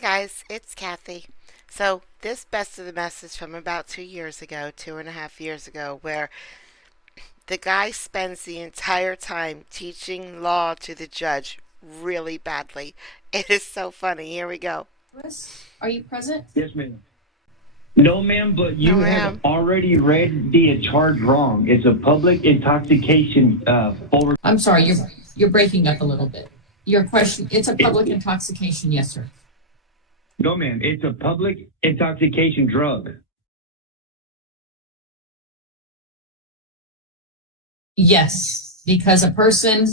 guys, it's Kathy. So, this best of the mess is from about 2 years ago, 2.5 years ago, where the guy spends the entire time teaching law to the judge really badly. It is so funny. Here we go. Louis, are you present? Yes, ma'am. No, ma'am, but No, you have ma'am. already read the charge wrong. It's a public intoxication forward. I'm sorry, you're breaking up a little bit. Your question, it's a public intoxication, yes, sir. No, ma'am, it's a public intoxication drug. Yes, because a person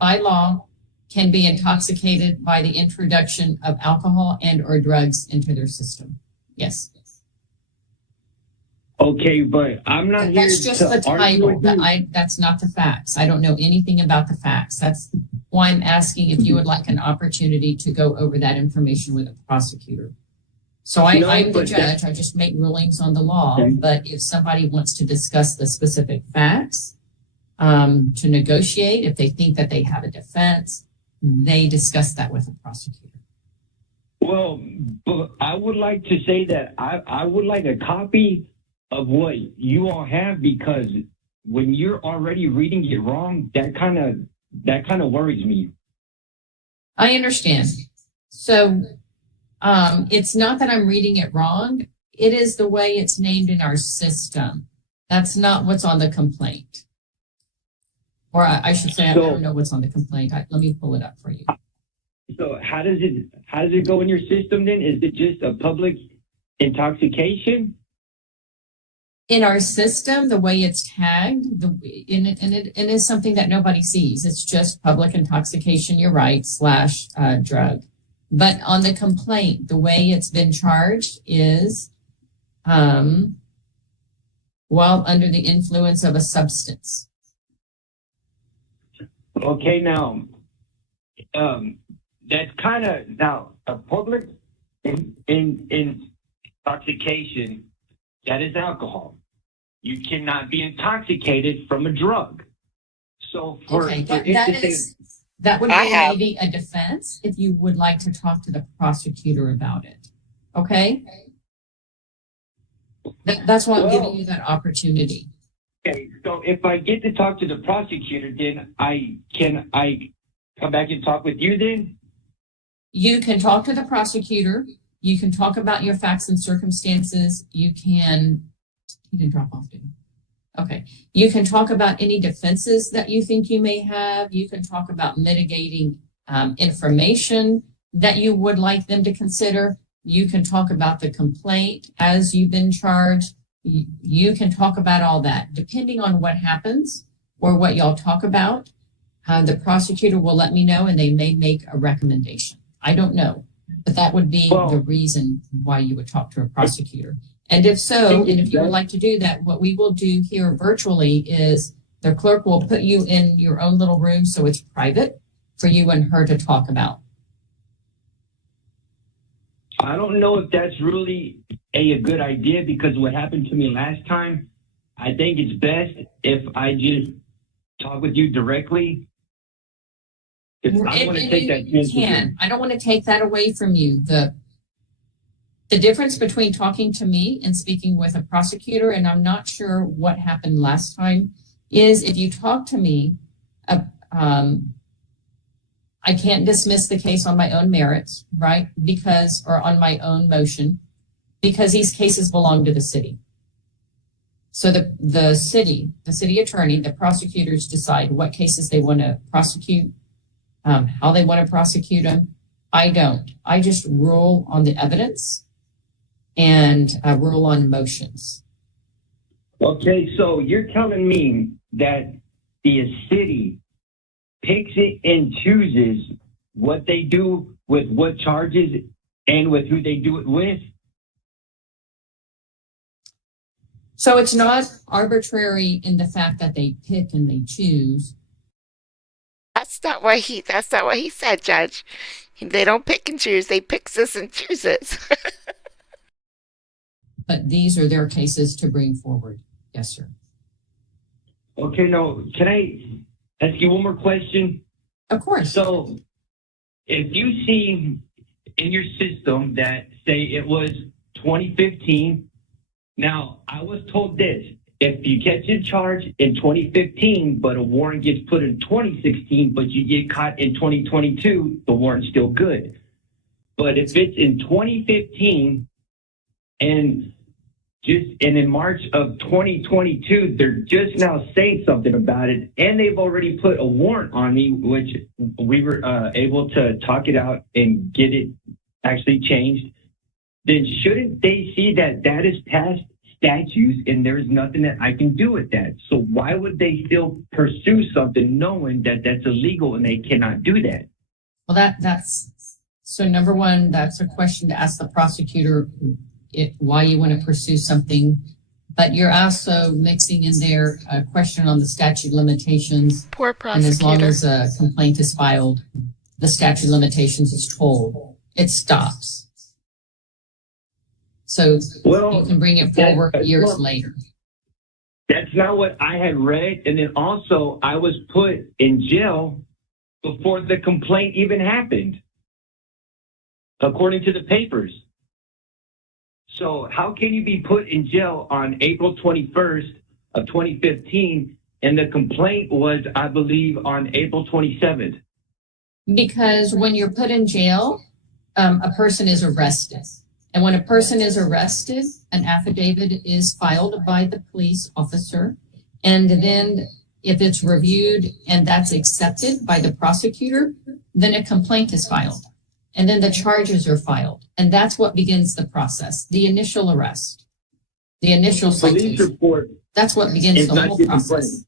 by law can be intoxicated by the introduction of alcohol and or drugs into their system. Yes. Okay, but I'm not here That's just to the argue title. with you. That's not the facts. I don't know anything about the facts. That's why I'm asking if you would like an opportunity to go over that information with a prosecutor. So No, I'm the but judge. I just make rulings on the law. Okay. But if somebody wants to discuss the specific facts, to negotiate, if they think that they have a defense, they discuss that with a prosecutor. Well, but I would like to say that I would like a copy of what you all have, because when you're already reading it wrong, that kind of worries me. I understand. So it's not that I'm reading it wrong. It is the way it's named in our system. That's not what's on the complaint. Or I should say, I don't know what's on the complaint. Let me pull it up for you. So how does it go in your system then? Is it just a public intoxication? In our system, the way it's tagged, it is something that nobody sees. It's just public intoxication, you're right, / drug. But on the complaint, the way it's been charged is while under the influence of a substance. Okay, now that's kind of now a public intoxication. That is alcohol. You cannot be intoxicated from a drug. So that would I be have. maybe a defense if you would like to talk to the prosecutor about it. Okay? That's why I'm giving you that opportunity. Okay, so if I get to talk to the prosecutor, then I come back and talk with you then? You can talk to the prosecutor. You can talk about your facts and circumstances. You can drop off, didn't you? Okay. You can talk about any defenses that you think you may have. You can talk about mitigating information that you would like them to consider. You can talk about the complaint as you've been charged. You can talk about all that. Depending on what happens or what y'all talk about, the prosecutor will let me know and they may make a recommendation. I don't know, but that would be the reason why you would talk to a prosecutor. And if so, and if you would like to do that, what we will do here virtually is the clerk will put you in your own little room so it's private for you and her to talk about. I don't know if that's really a good idea, because what happened to me last time, I think it's best if I just talk with you directly. I don't want to take that chance. I don't want to take that away from you. The difference between talking to me and speaking with a prosecutor, and I'm not sure what happened last time, is if you talk to me, I can't dismiss the case on my own merits, right? Or on my own motion, because these cases belong to the city. So the city attorney, the prosecutors decide what cases they want to prosecute, how they want to prosecute them. I don't. I just rule on the evidence and rule on motions. Okay, so you're telling me that the city picks it and chooses what they do with what charges and with who they do it with? So it's not arbitrary in the fact that they pick and they choose. That's not what he said, Judge. They don't pick and choose. They picks and chooses. But these are their cases to bring forward. Yes, sir. Okay, now, can I ask you one more question? Of course. So if in your system that say it was 2015. Now, I was told this. If you catch a charge in 2015, but a warrant gets put in 2016, but you get caught in 2022, the warrant's still good. But if it's in 2015 and in March of 2022, they're just now saying something about it, and they've already put a warrant on me, which we were able to talk it out and get it actually changed, then shouldn't they see that that is past statutes and there's nothing that I can do with that? So why would they still pursue something knowing that that's illegal and they cannot do that? Well, that's so number one, that's a question to ask the prosecutor why you want to pursue something. But you're also mixing in there a question on the statute limitations. Poor And as long prosecutor. as a complaint is filed, the statute limitations is told, it stops. So you can bring it forward years later. That's not what I had read. And then also, I was put in jail before the complaint even happened, according to the papers. So how can you be put in jail on April 21st of 2015 and the complaint was, I believe, on April 27th? Because when you're put in jail, a person is arrested. And when a person is arrested, an affidavit is filed by the police officer. And then if it's reviewed and that's accepted by the prosecutor, then a complaint is filed. And then the charges are filed. And that's what begins the process, the initial arrest, the initial Police citation. report. That's what begins the whole process.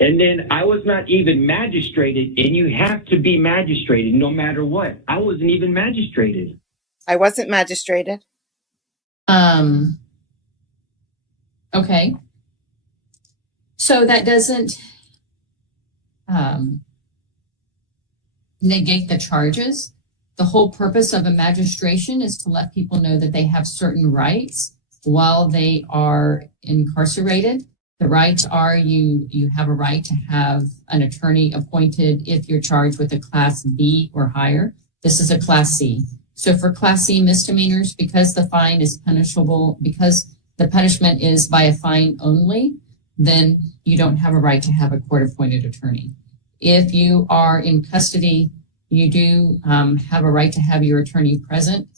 And then I was not even magistrated, and you have to be magistrated no matter what. I wasn't even magistrated. I wasn't magistrated. Okay. So that doesn't negate the charges. The whole purpose of a magistration is to let people know that they have certain rights while they are incarcerated. The rights are you have a right to have an attorney appointed if you're charged with a Class B or higher. This is a Class C. So for Class C misdemeanors, because the fine is punishable, because the punishment is by a fine only, then you don't have a right to have a court-appointed attorney. If you are in custody, you do have a right to have your attorney present,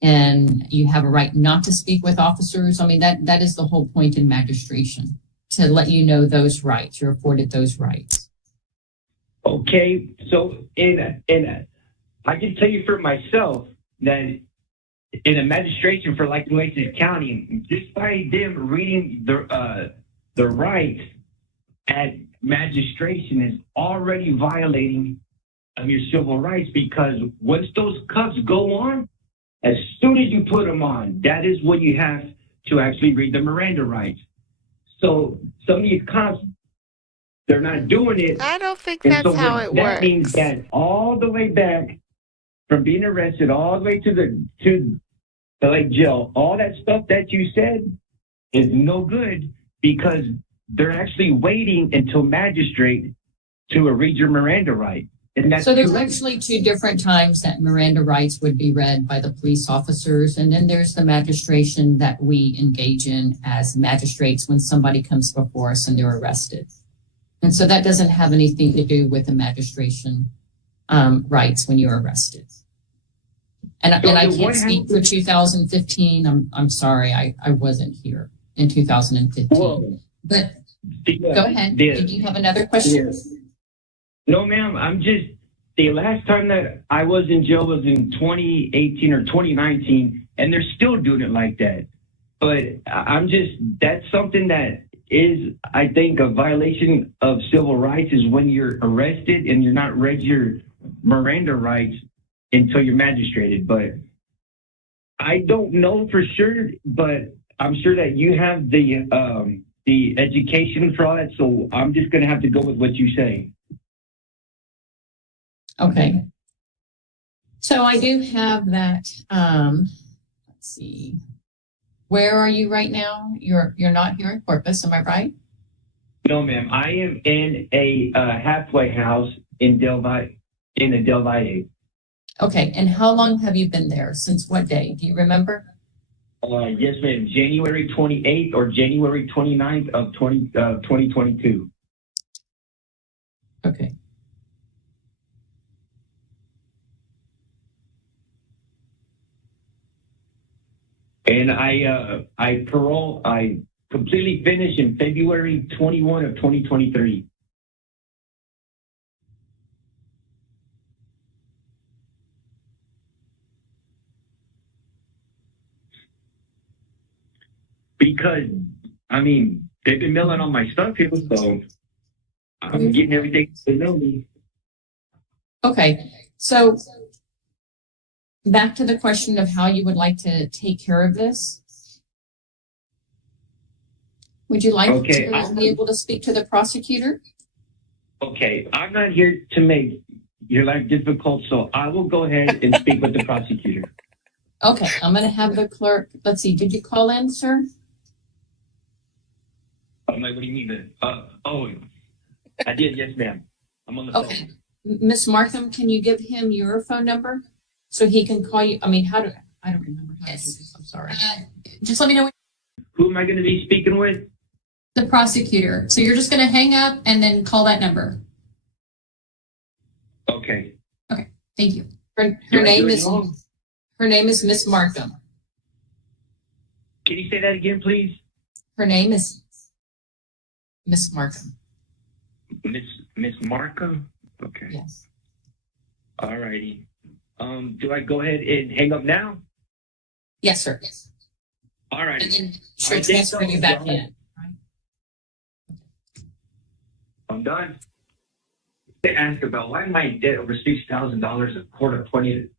and you have a right not to speak with officers. I mean, that is the whole point in magistration, to let you know those rights. You're afforded those rights. Okay, so I can tell you for myself that in a magistration for like Nueces County, just by them reading the rights at magistration is already violating your civil rights, because once those cuffs go on, as soon as you put them on, that is when you have to actually read the Miranda rights. So some of these cops, they're not doing it. I don't think And that's so how it that works. means that all the way back from being arrested all the way to the like jail, all that stuff that you said is no good, because they're actually waiting until magistrate to read your Miranda right. And that's So there's correct. actually two different times that Miranda rights would be read by the police officers. And then there's the magistration that we engage in as magistrates when somebody comes before us and they're arrested. And so that doesn't have anything to do with the magistration rights when you're arrested. And I can't speak for 2015. I'm sorry, I wasn't here in 2015. Whoa. But Yeah, go ahead. yeah. Did you have another question? Yes. No, ma'am. I'm just, the last time that I was in jail was in 2018 or 2019, and they're still doing it like that. But that's something that is, I think, a violation of civil rights, is when you're arrested and you're not read your Miranda rights until you're magistrated. But I don't know for sure, but I'm sure that you have the education for all that, so I'm just going to have to go with what you say. Okay. So I do have that. Let's see. Where are you right now? You're not here in Corpus, am I right? No, ma'am. I am in a halfway house in Del Valle. Okay, and how long have you been there? Since what day? Do you remember? Yes, ma'am. January 28th or January 29th of 2022. Okay. And I completely finished in February 21 of 2023. Because, I mean, they've been mailing all my stuff here, so I'm getting everything to know me. Okay, so back to the question of how you would like to take care of this. Would you like to be able to speak to the prosecutor? Okay, I'm not here to make your life difficult, so I will go ahead and speak with the prosecutor. Okay, I'm going to have the clerk. Let's see, did you call in, sir? I'm like, what do you mean then? I did, yes, ma'am. I'm on the phone. Okay. Miss Markham, can you give him your phone number so he can call you? I mean, I don't remember how to do this. I'm sorry. Just let me know when Who am I going to be speaking with? the prosecutor. So you're just going to hang up and then call that number. Okay. Thank you. Her name is Miss Markham. Can you say that again, please? Her name is Miss Markham. Miss Markham? Okay. Yes. All righty. Do I go ahead and hang up now? Yes, sir. All righty. And then she'll I think transfer so. you back in. Right? I'm done. To ask about why am I in debt over $6,000 of court-appointed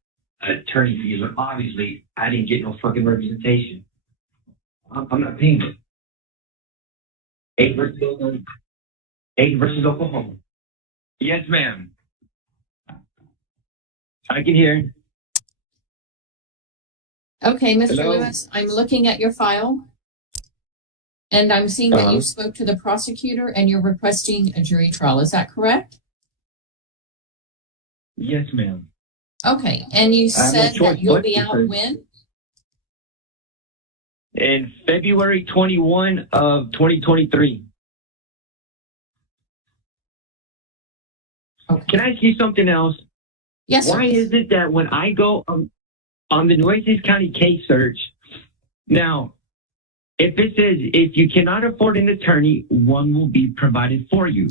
attorney fees when obviously I didn't get no fucking representation. I'm not paying it. 8 versus Oklahoma. Yes, ma'am. I can hear. Okay, Mr. Hello? Lewis, I'm looking at your file. And I'm seeing that you spoke to the prosecutor and you're requesting a jury trial. Is that correct? Yes, ma'am. Okay, and you I have no said choice that you'll but be to out pay. when? In February 21 of 2023. Okay. Can I ask you something else? Yes, sir. Why is it that when I go on the Nueces County case search, now, if it says if you cannot afford an attorney, one will be provided for you.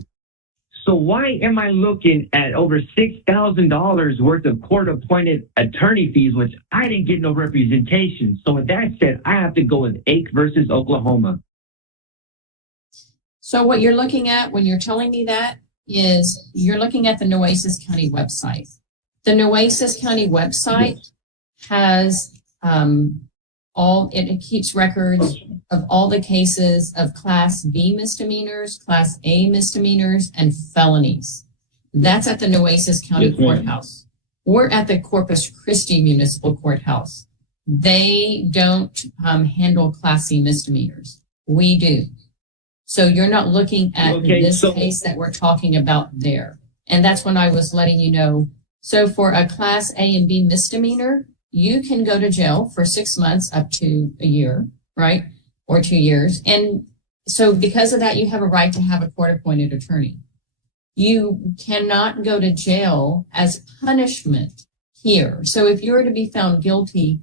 So why am I looking at over $6,000 worth of court-appointed attorney fees, which I didn't get no representation? So with that said, I have to go with Ake versus Oklahoma. So what you're looking at when you're telling me that is you're looking at the Nueces County website. The Nueces County website has it keeps records of all the cases of Class B misdemeanors, Class A misdemeanors, and felonies. That's at the Nueces County Yes, ma'am. Courthouse. We're at the Corpus Christi Municipal Courthouse. They don't handle Class C misdemeanors. We do. So you're not looking at this case that we're talking about there. And that's when I was letting you know. So for a Class A and B misdemeanor, you can go to jail for 6 months up to a year, right? Or 2 years. And so because of that, you have a right to have a court-appointed attorney. You cannot go to jail as punishment here. So if you were to be found guilty,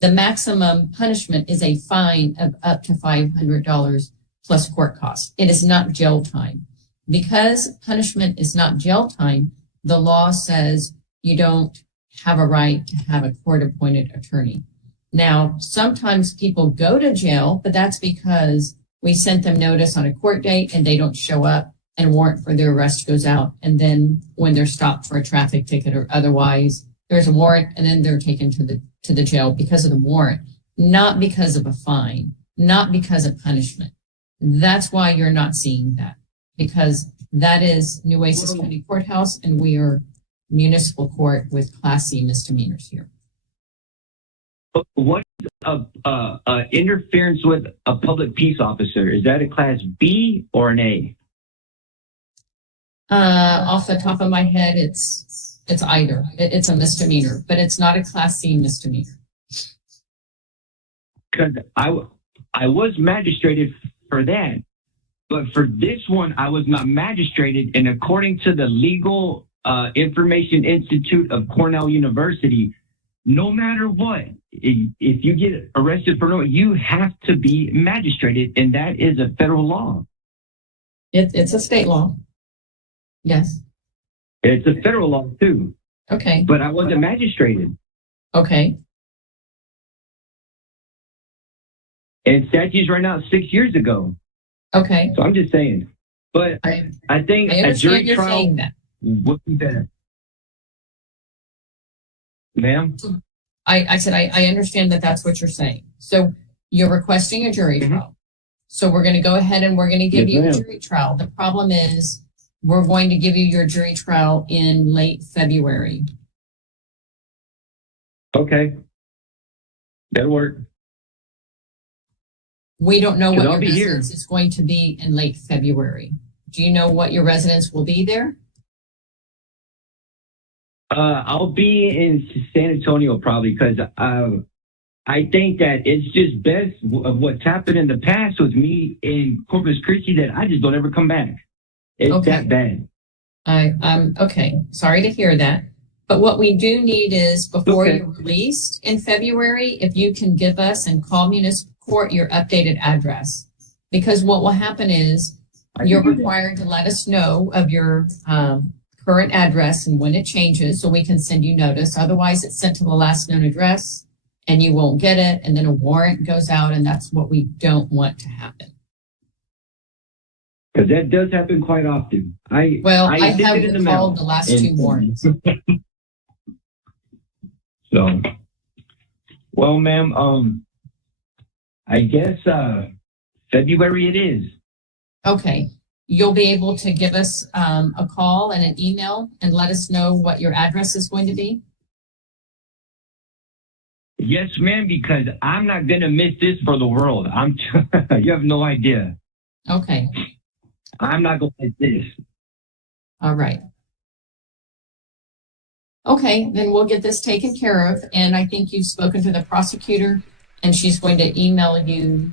the maximum punishment is a fine of up to $500 plus court costs. It is not jail time. Because punishment is not jail time, the law says you don't have a right to have a court-appointed attorney. Now, sometimes people go to jail, but that's because we sent them notice on a court date and they don't show up and warrant for their arrest goes out. And then when they're stopped for a traffic ticket or otherwise, there's a warrant and then they're taken to the jail because of the warrant, not because of a fine, not because of punishment. That's why you're not seeing that, because that is Nueces County Courthouse and we are municipal court with Class C misdemeanors here. What interference with a public peace officer? Is that a Class B or an A? Off the top of my head, it's It's either. It's a misdemeanor, but it's not a Class C misdemeanor. Because I was magistrated for that, but for this one, I was not magistrated. And according to the Legal Information Institute of Cornell University, no matter what, if you get arrested for no, you have to be magistrated, and that is a federal law. It's a state law. Yes. It's a federal law too. Okay. But I wasn't magistrated. Okay. And statute's right now 6 years ago. Okay. So I'm just saying. But I think I a understand jury you're trial saying that. would be better. Ma'am? I said I understand that that's what you're saying. So you're requesting a jury trial. So we're going to go ahead and we're going to give Yes, you a ma'am. jury trial. The problem is we're going to give you your jury trial in late February. Okay. That'll work. We don't know 'Cause what I'll your be here. residence is going to be in late February. Do you know what your residence will be there? I'll be in San Antonio probably because I think that it's just best of what's happened in the past with me in Corpus Christi that I just don't ever come back. It's Okay. that bad. I'm okay. Sorry to hear that. But what we do need is before Okay. you're released in February, if you can give us and call municipal court your updated address. Because what will happen is you're required to let us know of your current address and when it changes so we can send you notice. Otherwise, it's sent to the last known address and you won't get it. And then a warrant goes out, and that's what we don't want to happen. Because that does happen quite often. I have sent it in the mail. recalled the last two warrants. So, well, ma'am, I guess February it is. Okay. You'll be able to give us a call and an email and let us know what your address is going to be? Yes, ma'am, because I'm not gonna miss this for the world. You have no idea. Okay. I'm not gonna miss this. All right. Okay, then we'll get this taken care of. And I think you've spoken to the prosecutor and she's going to email you.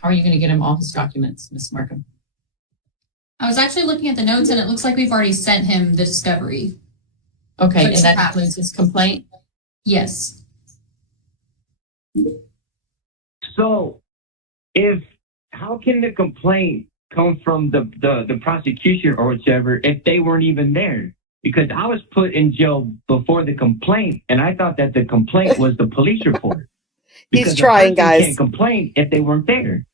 How are you going to get him all his documents, Ms. Markham? I was actually looking at the notes and it looks like we've already sent him the discovery. Okay, Which and that happened. includes his complaint? Yes. So, how can the complaint come from the prosecution or whichever if they weren't even there? Because I was put in jail before the complaint, and I thought that the complaint was the police report. He's Because trying, a person guys. can't complain if they weren't there.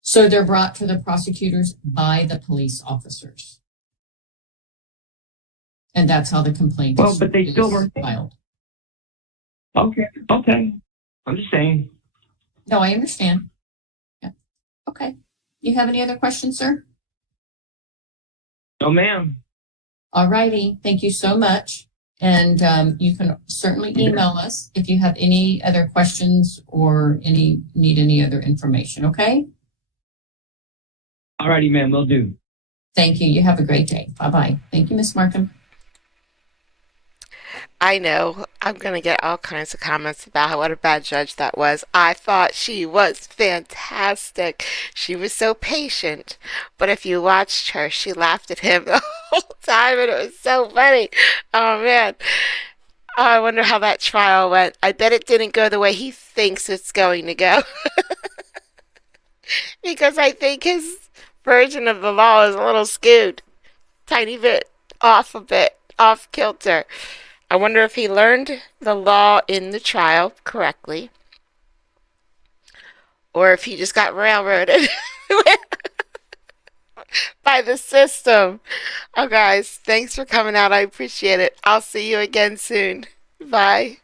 So they're brought to the prosecutors by the police officers. And that's how the complaint Well, is, but they still is weren't there. filed. Okay. I'm just saying. No, I understand. Yeah. Okay. You have any other questions, sir? No, ma'am. All righty. Thank you so much. And you can certainly email us if you have any other questions or need any other information. Okay. All righty, ma'am. Will do. Thank you. You have a great day. Bye-bye. Thank you, Ms. Markham. I know I'm going to get all kinds of comments about what a bad judge that was. I thought she was fantastic. She was so patient. But if you watched her, she laughed at him the whole time, and it was so funny. Oh, man. I wonder how that trial went. I bet it didn't go the way he thinks it's going to go. Because I think his version of the law is a little skewed. Tiny bit, off kilter. I wonder if he learned the law in the trial correctly, or if he just got railroaded by the system. Oh, guys, thanks for coming out. I appreciate it. I'll see you again soon. Bye.